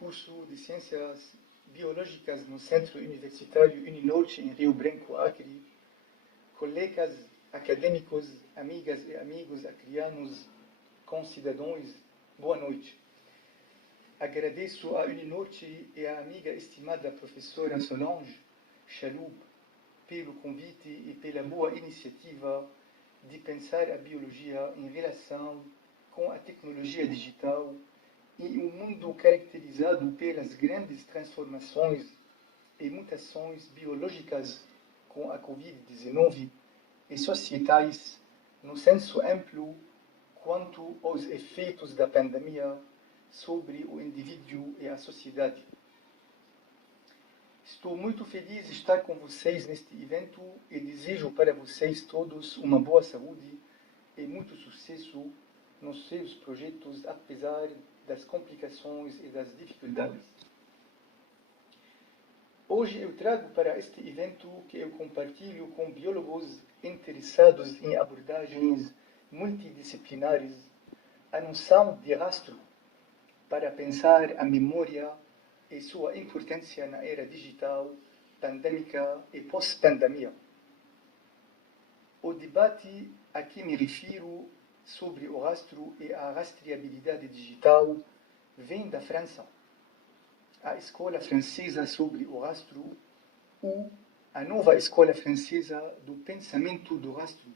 curso de Ciências Biológicas no Centro Universitário Uninorte, em Rio Branco, Acre, colegas acadêmicos, amigas e amigos acrianos, concidadãos, boa noite. Agradeço à Uninorte e à amiga estimada professora Solange Chalub pelo convite e pela boa iniciativa de pensar a biologia em relação com a tecnologia digital e um mundo caracterizado pelas grandes transformações e mutações biológicas com a Covid-19 e societais, no senso amplo, quanto aos efeitos da pandemia sobre o indivíduo e a sociedade. Estou muito feliz de estar com vocês neste evento e desejo para vocês todos uma boa saúde e muito sucesso nos seus projetos, apesar das complicações e das dificuldades. Hoje eu trago para este evento que eu compartilho com biólogos interessados em abordagens multidisciplinares a noção de rastro para pensar a memória e sua importância na era digital, pandêmica e pós-pandemia. O debate a que me refiro sobre o rastro e a rastreabilidade digital vem da França. A Escola Francesa sobre o Rastro, ou a Nova Escola Francesa do Pensamento do Rastro,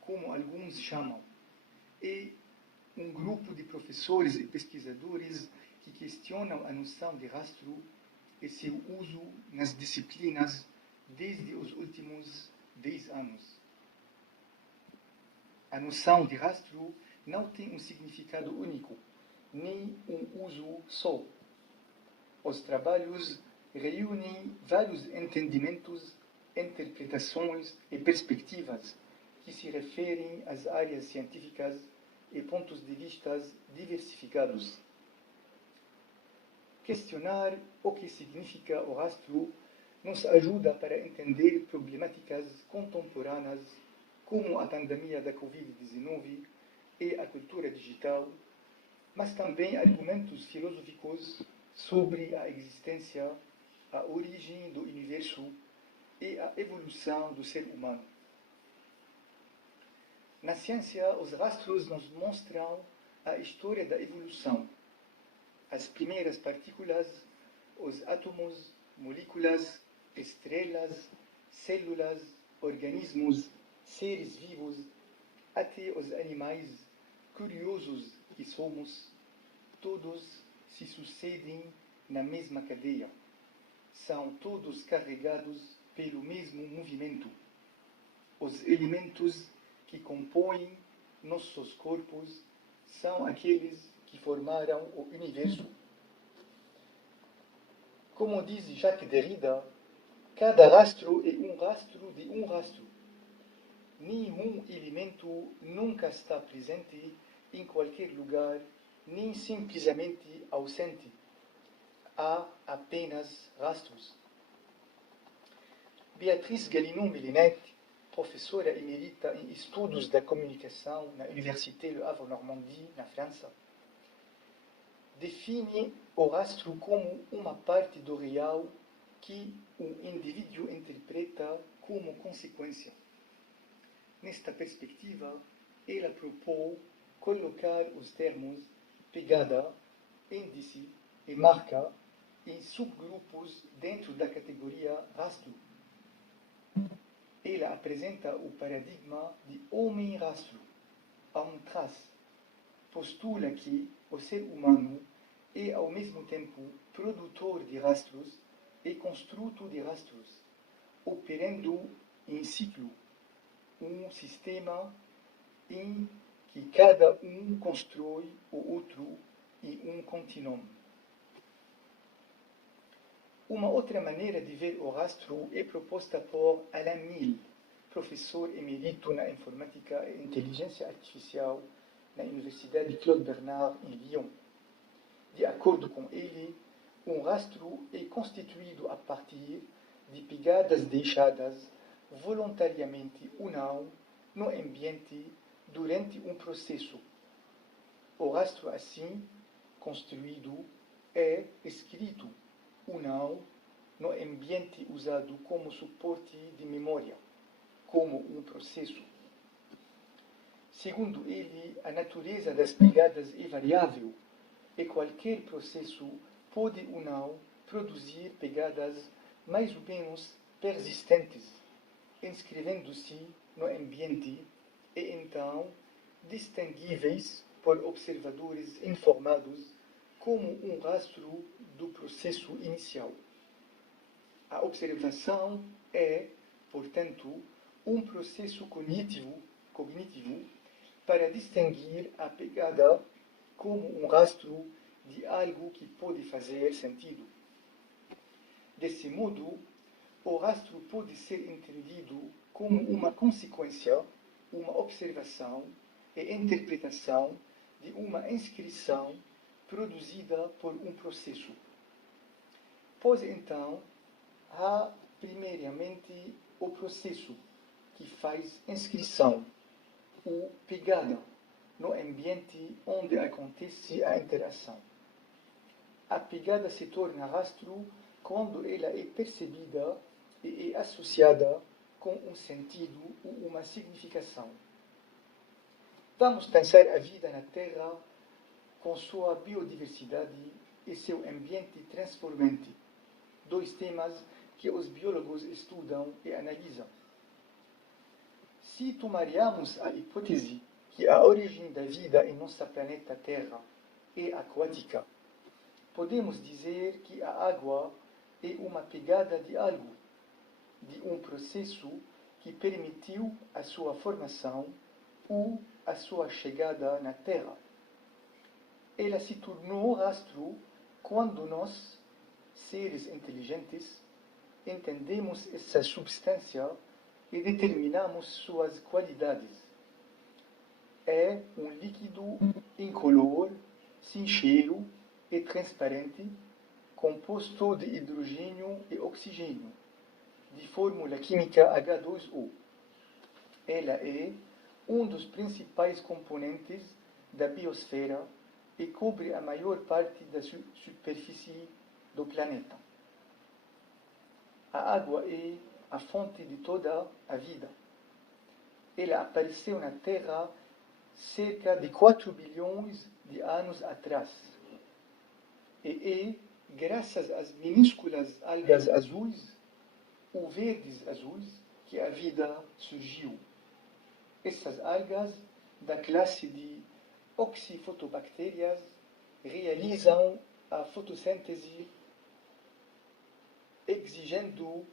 como alguns chamam, é um grupo de professores e pesquisadores que questionam a noção de rastro e seu uso nas disciplinas desde os últimos 10 anos. A noção de rastro não tem um significado único, nem um uso só. Os trabalhos reúnem vários entendimentos, interpretações e perspectivas que se referem às áreas científicas e pontos de vista diversificados. Questionar o que significa o rastro nos ajuda para entender problemáticas contemporâneas como a pandemia da Covid-19 e a cultura digital, mas também argumentos filosóficos sobre a existência, a origem do universo e a evolução do ser humano. Na ciência, os rastros nos mostram a história da evolução. As primeiras partículas, os átomos, moléculas, estrelas, células, organismos, seres vivos, até os animais curiosos que somos, todos se sucedem na mesma cadeia. São todos carregados pelo mesmo movimento. Os elementos que compõem nossos corpos são aqueles que formaram o universo. Como diz Jacques Derrida, cada rastro é um rastro de um rastro. Nenhum elemento nunca está presente em qualquer lugar, nem simplesmente ausente. Há apenas rastros. Beatriz Galinon-Melinet, professora emerita em Estudos da Comunicação na Université Le Havre-Normandie, na França, define o rastro como uma parte do real que o indivíduo interpreta como consequência. Nesta perspectiva, ela propõe colocar os termos pegada, índice e marca em subgrupos dentro da categoria rastro. Ela apresenta o paradigma de homem-rastro, en trace. Postula que o ser humano é ao mesmo tempo produtor de rastros e construto de rastros, operando em ciclo, um sistema em que cada um constrói o outro e um contínuo. Uma outra maneira de ver o rastro é proposta por Alain Mille, professor emérito na informática e inteligência artificial na Universidade Claude Bernard, em Lyon. De acordo com ele, um rastro é constituído a partir de pegadas deixadas voluntariamente ou não no ambiente durante um processo. O rastro assim construído é escrito ou não no ambiente usado como suporte de memória, como um processo. Segundo ele, a natureza das pegadas é variável e qualquer processo pode ou não produzir pegadas mais ou menos persistentes, inscrevendo-se no ambiente e então distinguíveis por observadores informados como um rastro do processo inicial. A observação é, portanto, um processo cognitivo para distinguir a pegada como um rastro de algo que pode fazer sentido. Desse modo, o rastro pode ser entendido como uma consequência, uma observação e interpretação de uma inscrição produzida por um processo. Pois então, há primeiramente o processo que faz inscrição, ou pegada, no ambiente onde acontece a interação. A pegada se torna rastro quando ela é percebida e é associada com um sentido ou uma significação. Vamos pensar a vida na Terra com sua biodiversidade e seu ambiente transformante, dois temas que os biólogos estudam e analisam. Se tomarmos a hipótese que a origem da vida em nosso planeta Terra é aquática, podemos dizer que a água é uma pegada de algo, de um processo que permitiu a sua formação ou a sua chegada na Terra. Ela se tornou rastro quando nós, seres inteligentes, entendemos essa substância e determinamos suas qualidades. É um líquido incolor, sem cheiro e transparente, composto de hidrogênio e oxigênio, de fórmula química H2O. Ela é um dos principais componentes da biosfera e cobre a maior parte da superfície do planeta. A água é a fonte de toda a vida. Ela apareceu na Terra cerca de 4 bilhões de anos atrás. E é graças às minúsculas algas azuis ou verdes azuis que a vida surgiu. Essas algas, da classe de oxifotobactérias, realizam a fotossíntese exigindo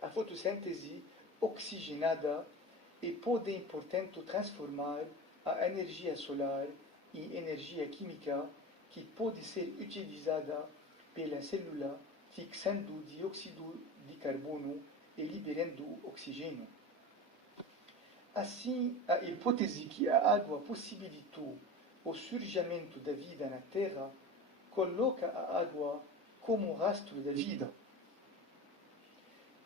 a fotossíntese oxigenada e podem, portanto, transformar a energia solar em energia química que pode ser utilizada pela célula, fixando dióxido de carbono e liberando oxigênio. Assim, a hipótese que a água possibilitou o surgimento da vida na Terra coloca a água como rastro da vida.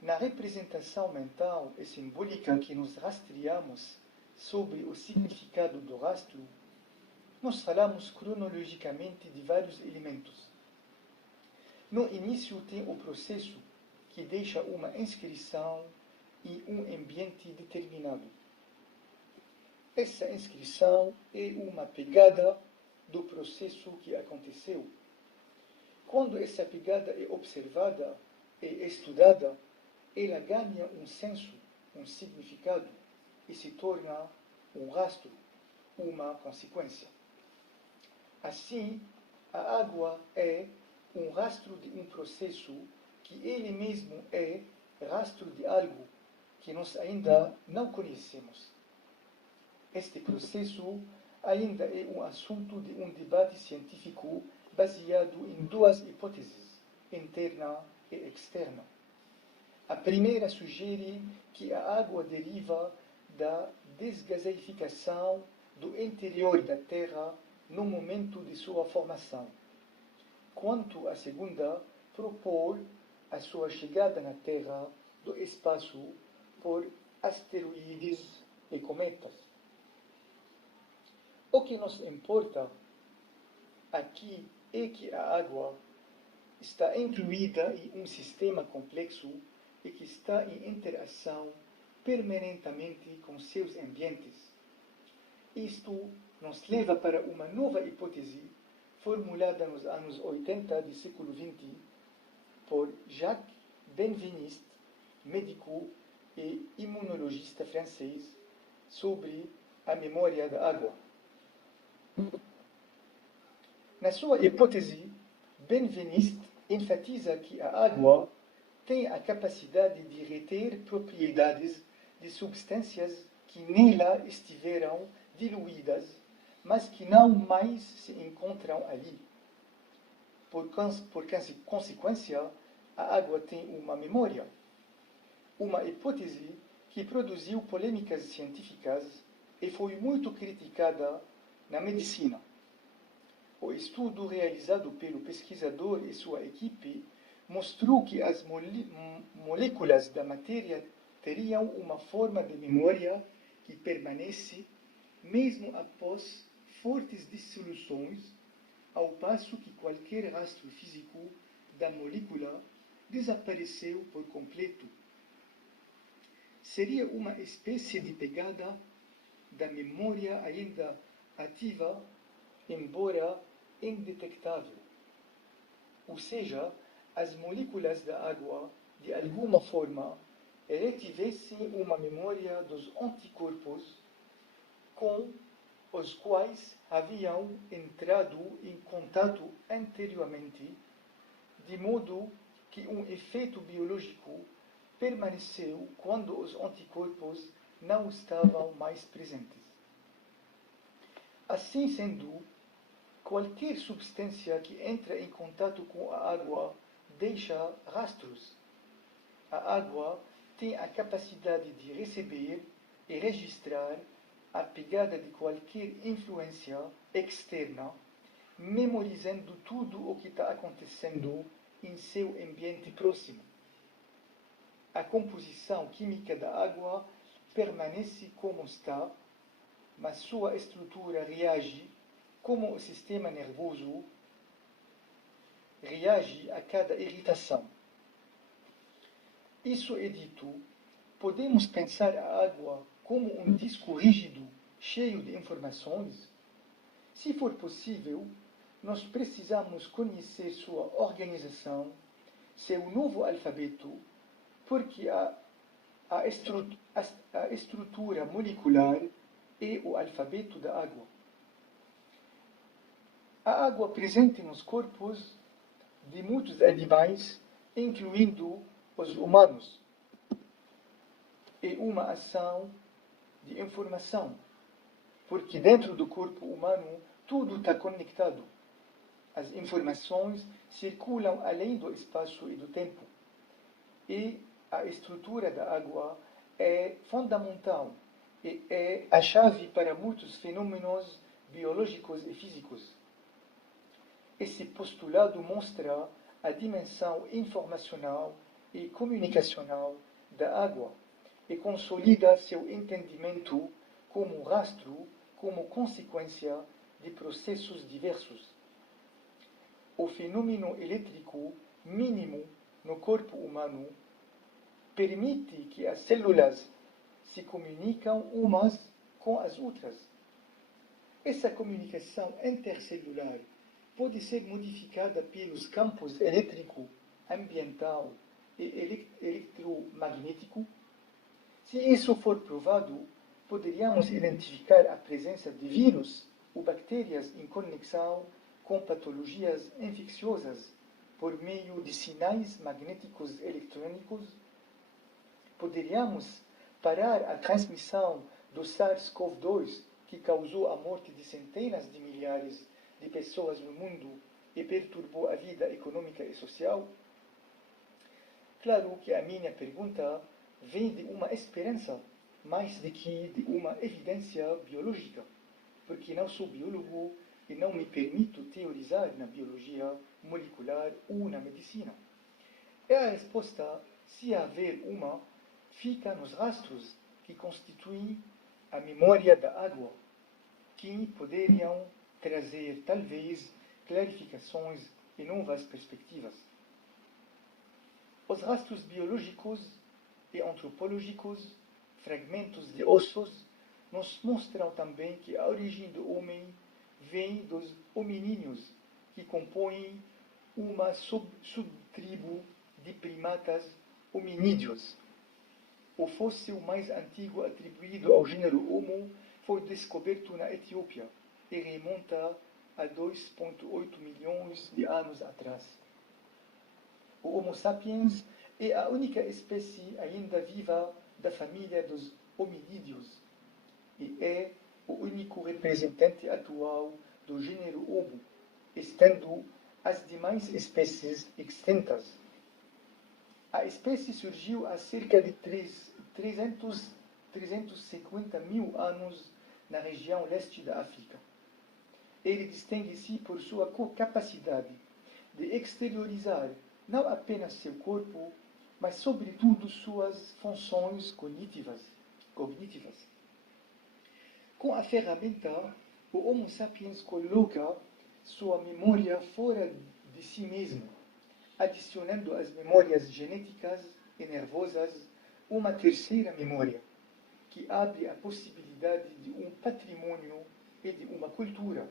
Na representação mental e simbólica que nos rastreamos sobre o significado do rastro, nós falamos cronologicamente de vários elementos. No início tem o processo, que deixa uma inscrição em um ambiente determinado. Essa inscrição é uma pegada do processo que aconteceu. Quando essa pegada é observada e estudada, ela ganha um senso, um significado e se torna um rastro, uma consequência. Assim, a água é um rastro de um processo que ele mesmo é rastro de algo que nós ainda não conhecemos. Este processo ainda é um assunto de um debate científico baseado em duas hipóteses, interna e externa. A primeira sugere que a água deriva da desgaseificação do interior da Terra no momento de sua formação. Quanto à segunda, propõe a sua chegada na Terra do espaço por asteroides e cometas. O que nos importa aqui é que a água está incluída em um sistema complexo e que está em interação permanentemente com seus ambientes. Isto nos leva para uma nova hipótese formulada nos anos 80 do século XX por Jacques Benveniste, médico e imunologista francês, sobre a memória da água. Na sua hipótese, Benveniste enfatiza que a água tem a capacidade de reter propriedades de substâncias que nela estiveram diluídas, mas que não mais se encontram ali. Por consequência, a água tem uma memória. Uma hipótese que produziu polêmicas científicas e foi muito criticada na medicina. O estudo realizado pelo pesquisador e sua equipe mostrou que as moléculas da matéria teriam uma forma de memória que permanece mesmo após fortes dissoluções, ao passo que qualquer rastro físico da molécula desapareceu por completo. Seria uma espécie de pegada da memória ainda ativa, embora indetectável. Ou seja, as moléculas da água, de alguma forma, retivessem uma memória dos anticorpos com os quais haviam entrado em contato anteriormente, de modo que um efeito biológico permaneceu quando os anticorpos não estavam mais presentes. Assim sendo, qualquer substância que entra em contato com a água deixa rastros. A água tem a capacidade de receber e registrar a pegada de qualquer influência externa, memorizando tudo o que está acontecendo em seu ambiente próximo. A composição química da água permanece como está, mas sua estrutura reage como o sistema nervoso reage a cada irritação. Isso é dito, podemos pensar a água como um disco rígido, cheio de informações? Se for possível, nós precisamos conhecer sua organização, seu novo alfabeto, porque a estrutura molecular é o alfabeto da água. A água presente nos corpos de muitos animais, incluindo os humanos, é uma ação de informação, porque dentro do corpo humano tudo está conectado. As informações circulam além do espaço e do tempo. E a estrutura da água é fundamental e é a chave para muitos fenômenos biológicos e físicos. Esse postulado mostra a dimensão informacional e comunicacional da água e consolida seu entendimento como rastro, como consequência de processos diversos. O fenômeno elétrico mínimo no corpo humano permite que as células se comunicam umas com as outras. Essa comunicação intercelular pode ser modificada pelos campos elétrico, ambiental e eletromagnético. Se isso for provado, poderíamos identificar a presença de vírus ou bactérias em conexão com patologias infecciosas por meio de sinais magnéticos eletrônicos. Poderíamos parar a transmissão do SARS-CoV-2, que causou a morte de centenas de milhares de pessoas no mundo e perturbou a vida econômica e social? Claro que a minha pergunta vem de uma esperança, mais do que de uma evidência biológica, porque não sou biólogo e não me permito teorizar na biologia molecular ou na medicina. E a resposta, se haver uma, fica nos rastros que constituem a memória da água, que poderiam trazer, talvez, clarificações e novas perspectivas. Os rastros biológicos e antropológicos, fragmentos de ossos, nos mostram também que a origem do homem vem dos hominíneos, que compõem uma subtribo de primatas hominídeos. O fóssil mais antigo atribuído ao gênero Homo foi descoberto na Etiópia e remonta a 2,8 milhões de anos atrás. O Homo sapiens é a única espécie ainda viva da família dos hominídeos e é o único representante atual do gênero Homo, estando as demais espécies extintas. A espécie surgiu há cerca de 350 mil anos na região leste da África. Ele distingue-se por sua capacidade de exteriorizar não apenas seu corpo, mas sobretudo suas funções cognitivas. Com a ferramenta, o Homo sapiens coloca sua memória fora de si mesmo, adicionando às memórias genéticas e nervosas uma terceira memória, que abre a possibilidade de um patrimônio e de uma cultura.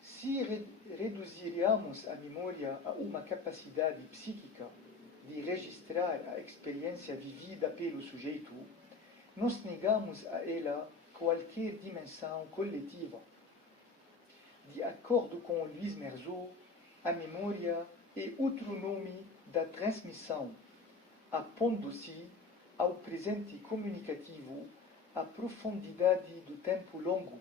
Se reduzirmos a memória a uma capacidade psíquica de registrar a experiência vivida pelo sujeito, nós negamos a ela qualquer dimensão coletiva. De acordo com Luiz Merzot, a memória é outro nome da transmissão, apondo-se ao presente comunicativo a profundidade do tempo longo,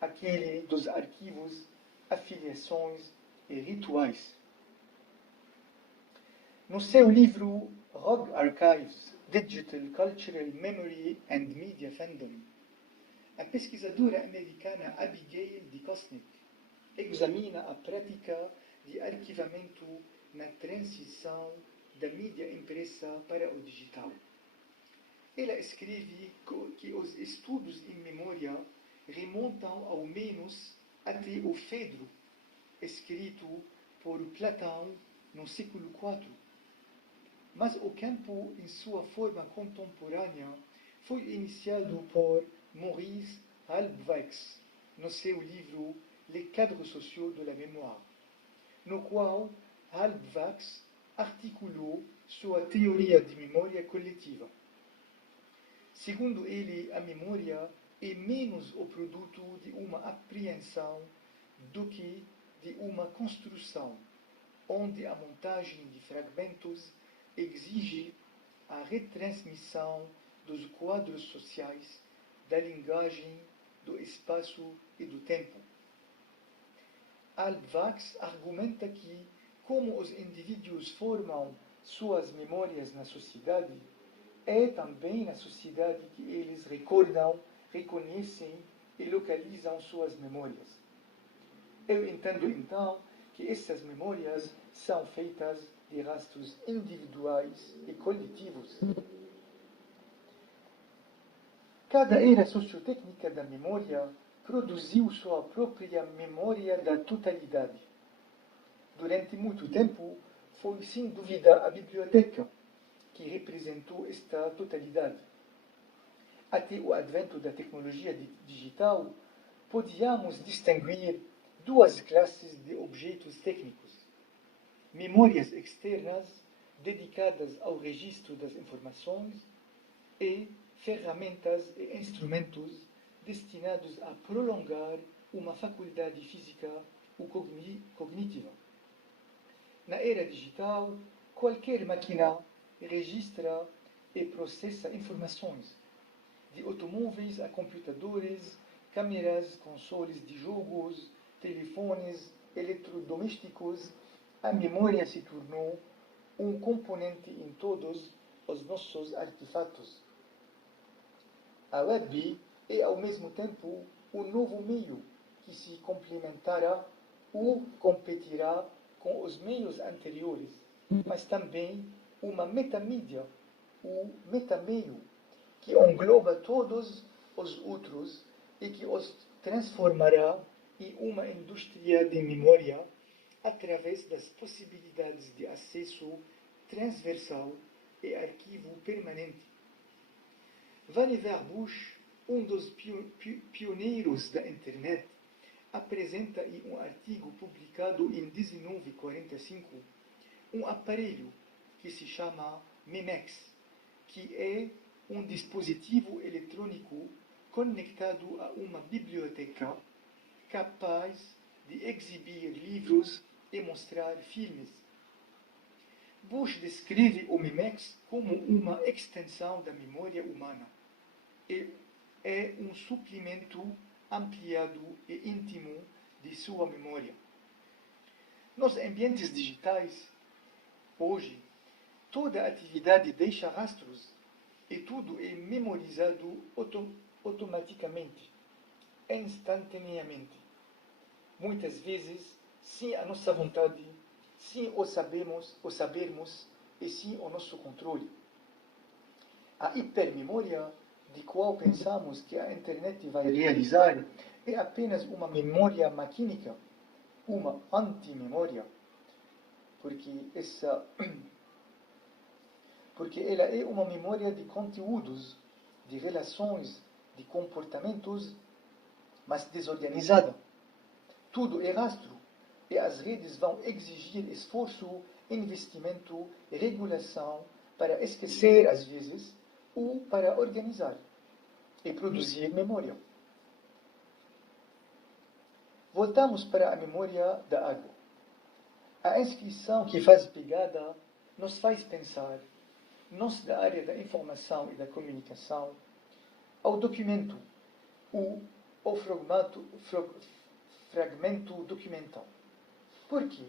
aquele dos arquivos, afiliações e rituais. No seu livro Rogue Archives, Digital Cultural Memory and Media Fandom, a pesquisadora americana Abigail de Kosnik examina a prática de arquivamento na transição da mídia impressa para o digital. Ela escreve que os estudos em memória remontam ao menos até o Fedro, escrito por Platão no século IV. Mas o campo, em sua forma contemporânea, foi iniciado por Maurice Halbwachs no seu livro Les cadres sociaux de la mémoire, no qual Halbwachs articulou sua teoria de memória coletiva. Segundo ele, a memória é menos o produto de uma apreensão do que de uma construção, onde a montagem de fragmentos exige a retransmissão dos quadros sociais, da linguagem, do espaço e do tempo. Halbwachs argumenta que, como os indivíduos formam suas memórias na sociedade, é também na sociedade que eles recordam, reconhecem e localizam suas memórias. Eu entendo então que essas memórias são feitas de rastros individuais e coletivos. Cada era sociotécnica da memória produziu sua própria memória da totalidade. Durante muito tempo, foi sem dúvida a biblioteca que representou esta totalidade. Até o advento da tecnologia digital, podíamos distinguir duas classes de objetos técnicos: memórias externas, dedicadas ao registro das informações, e ferramentas e instrumentos destinados a prolongar uma faculdade física ou cognitiva. Na era digital, qualquer máquina registra e processa informações, de automóveis a computadores, câmeras, consoles de jogos, telefones, eletrodomésticos. A memória se tornou um componente em todos os nossos artefatos. A web é, ao mesmo tempo, um novo meio que se complementará ou competirá com os meios anteriores, mas também uma metamídia, ou metameio, que engloba todos os outros e que os transformará e uma indústria de memória através das possibilidades de acesso transversal e arquivo permanente. Vannevar Bush, dos pioneiros da Internet, apresenta em um artigo publicado em 1945 um aparelho que se chama Memex, que é um dispositivo eletrônico conectado a uma biblioteca capaz de exibir livros e mostrar filmes. Bush descreve o Memex como uma extensão da memória humana. É um suplemento ampliado e íntimo de sua memória. Nos ambientes digitais, hoje, toda atividade deixa rastros e tudo é memorizado automaticamente, instantaneamente. Muitas vezes, sem a nossa vontade, sem o sabermos e sem o nosso controle. A hipermemória de qual pensamos que a internet vai realizar é apenas uma memória maquínica, uma antimemória, porque ela é uma memória de conteúdos, de relações, de comportamentos, mas desorganizada. Tudo é rastro, e as redes vão exigir esforço, investimento e regulação para esquecer, às vezes, ou para organizar e produzir memória. Voltamos para a memória da água. A inscrição que faz pegada nos faz pensar, nós da área da informação e da comunicação, ao documento, ao fragmento documental. Por quê?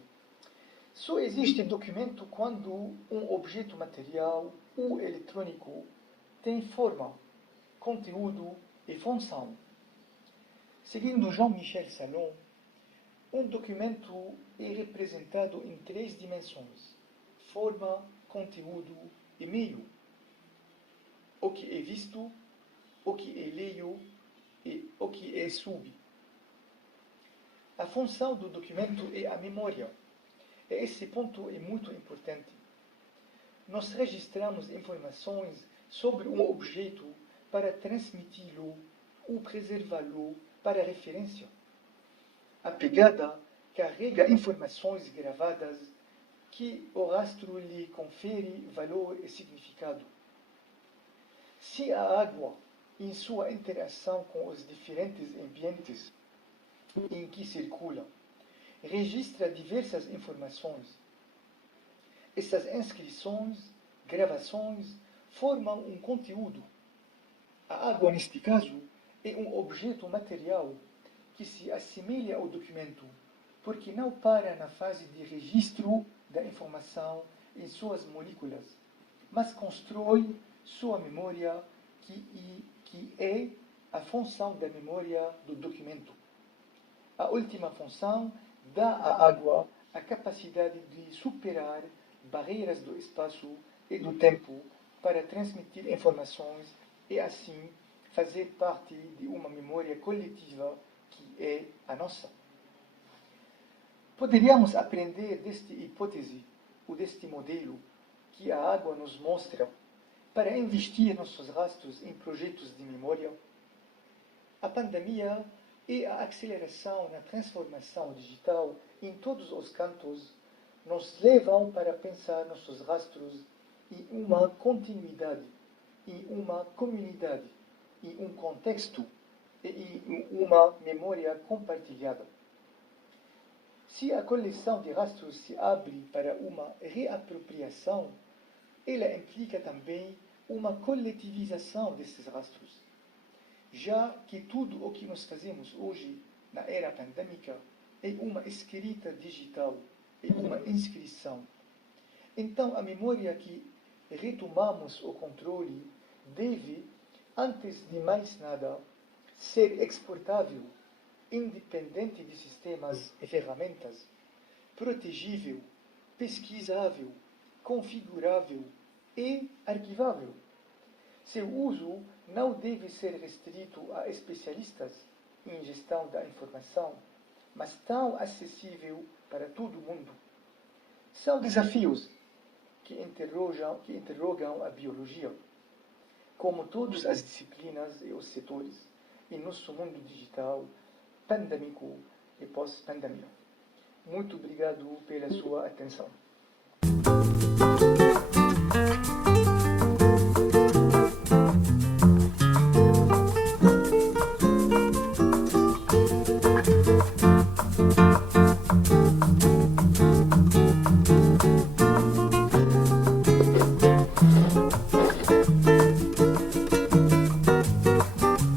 Só existe documento quando um objeto material ou eletrônico tem forma, conteúdo e função. Seguindo Jean-Michel Salon, um documento é representado em 3 dimensões: forma, conteúdo e meio. O que é visto, o que é lido e o que é sub. A função do documento é a memória. E esse ponto é muito importante. Nós registramos informações sobre um objeto para transmiti-lo ou preservá-lo para referência. A pegada carrega informações gravadas que o rastro lhe confere valor e significado. Se a água, em sua interação com os diferentes ambientes em que circula, registra diversas informações, essas inscrições, gravações, formam um conteúdo. A água, neste caso, é um objeto material que se assemelha ao documento, porque não para na fase de registro da informação em suas moléculas, mas constrói sua memória, que é a função da memória do documento. A última função dá à água a capacidade de superar barreiras do espaço e do tempo para transmitir informações e, assim, fazer parte de uma memória coletiva que é a nossa. Poderíamos aprender desta hipótese ou deste modelo que a água nos mostra para investir nossos rastros em projetos de memória? A pandemia e a aceleração na transformação digital em todos os cantos nos levam para pensar nossos rastros em uma continuidade, em uma comunidade, em um contexto e em uma memória compartilhada. Se a coleção de rastros se abre para uma reapropriação, ela implica também uma coletivização desses rastros, já que tudo o que nós fazemos hoje, na era pandêmica, é uma escrita digital, é uma inscrição. Então, a memória que retomamos o controle deve, antes de mais nada, ser exportável, independente de sistemas e ferramentas, protegível, pesquisável, configurável e arquivável. Seu uso não deve ser restrito a especialistas em gestão da informação, mas tão acessível para todo mundo. São desafios que interrogam a biologia, como todas as disciplinas e os setores, em nosso mundo digital, pandêmico e pós-pandemia. Muito obrigado pela sua atenção.